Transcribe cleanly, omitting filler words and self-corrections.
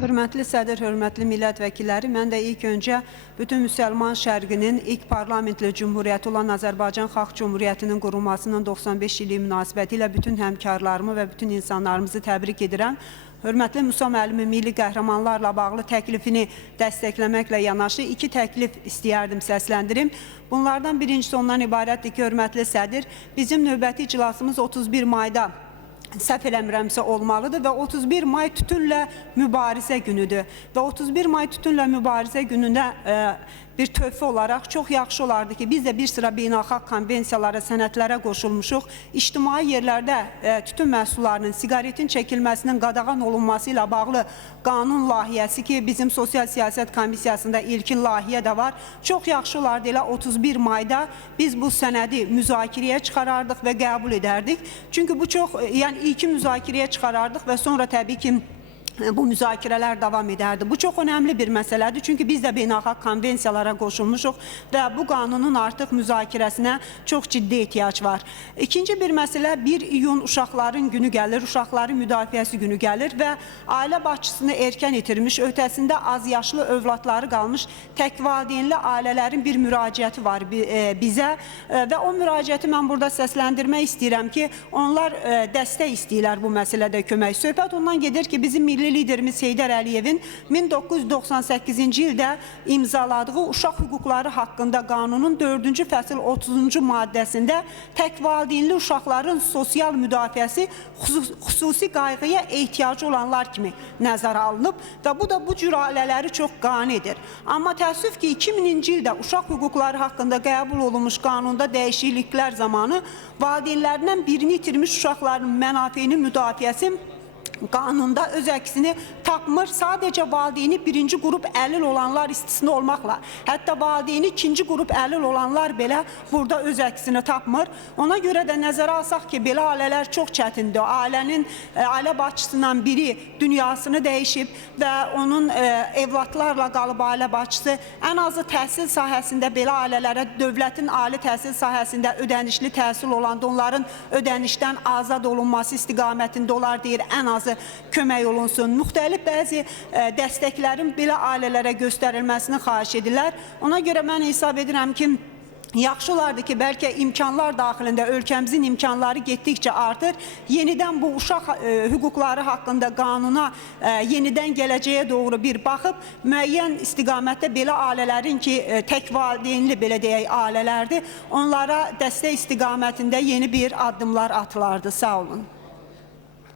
Hörmətli sədr, hörmətli millət vəkilləri, mən də ilk öncə bütün Müsəlman şərqinin ilk parlamentli cümhuriyyəti olan Azərbaycan Xalq Cümhuriyyətinin qurulmasının 95 ili münasibəti ilə bütün həmkarlarımı və bütün insanlarımızı təbrik edirəm. Hörmətli Musa müəllimin milli qəhrəmanlarla bağlı təklifini dəstəkləməklə yanaşı iki təklif istəyərdim, səsləndirim. Bunlardan birincisi ondan ibarətdir ki, hörmətli sədr, bizim növbəti iclasımız 31 mayda səhv eləmirəmsə olmalıdır və 31 may tütünlə mübarizə günüdür. Və 31 may tütünlə mübarizə günündə bir töhfə olaraq çox yaxşı olardı ki, biz də bir sıra beynəlxalq konvensiyalara, sənədlərə qoşulmuşuq. İctimai yerlərdə tütün məhsullarının, siqaretin çəkilməsinin qadağan olunması ilə bağlı qanun layihəsi ki, bizim Sosial Siyasət Komissiyasında ilkin layihə də var. Çox yaxşı olardı elə 31 mayda biz bu sənədi müzakirəyə çıxarardıq və qəbul edərdik. Çünki bu çox, yəni ilki müzakirəyə çıxarardıq və sonra təbii ki, bu müzakirələr davam edərdi. Bu çox önəmli bir məsələdir. Çünki biz də beynəlxalq konvensiyalara qoşulmuşuq və bu qanunun artıq müzakirəsinə çox ciddi ehtiyac var. İkinci bir məsələ 1 iyun uşaqların günü gəlir, uşaqların müdafiəsi günü gəlir və ailə başçısını erkən itirmiş, ötəsində az yaşlı övladları qalmış tək valideynli ailələrin bir müraciəti var bizə və o müraciəti mən burada səsləndirmək istəyirəm ki, onlar dəstək istəyirlər bu məsələdə kömək. Söhbət ondan gedir ki, bizim milli liderimiz Heydər Əliyevin 1998-ci ildə imzaladığı uşaq hüquqları haqqında qanunun 4-cü fəsil 30-cu maddəsində tək valideynli uşaqların sosial müdafiəsi xüsusi qayğıya ehtiyacı olanlar kimi nəzərə alınıb və bu da bu cür ailələri çox qane edir. Amma təəssüf ki, 2000-ci ildə uşaq hüquqları haqqında qəbul olunmuş qanunda dəyişikliklər zamanı valideynlərindən birini itirmiş uşaqların mənafeyinin müdafiəsi qanunda öz əksini tapmır. Sadəcə valideyni birinci qrup əlil olanlar istisna olmaqla, hətta valideyni ikinci qrup əlil olanlar belə burada öz əksini tapmır. Ona görə də nəzərə alsaq ki, belə ailələr çox çətindir. Ailə başçısından biri dünyasını dəyişib və onun evlatlarla qalıb ailə başçısı ən azı təhsil sahəsində belə ailələrə dövlətin ali təhsil sahəsində ödənişli təhsil olanda onların ödənişdən azad olunması istiqamətində olar deyir, ən azı kömək olunsun. Müxtəlif bəzi dəstəklərin belə ailələrə göstərilməsini xahiş edirlər. Ona görə mən hesab edirəm ki, yaxşı olardı ki, bəlkə imkanlar daxilində ölkəmizin imkanları getdikcə artır. Yenidən bu uşaq hüquqları haqqında qanuna yenidən gələcəyə doğru bir baxıb, müəyyən istiqamətdə belə ailələrin ki, tək valideynli belə deyək ailələrdir, onlara dəstək istiqamətində yeni bir addımlar atılardı. Sağ olun.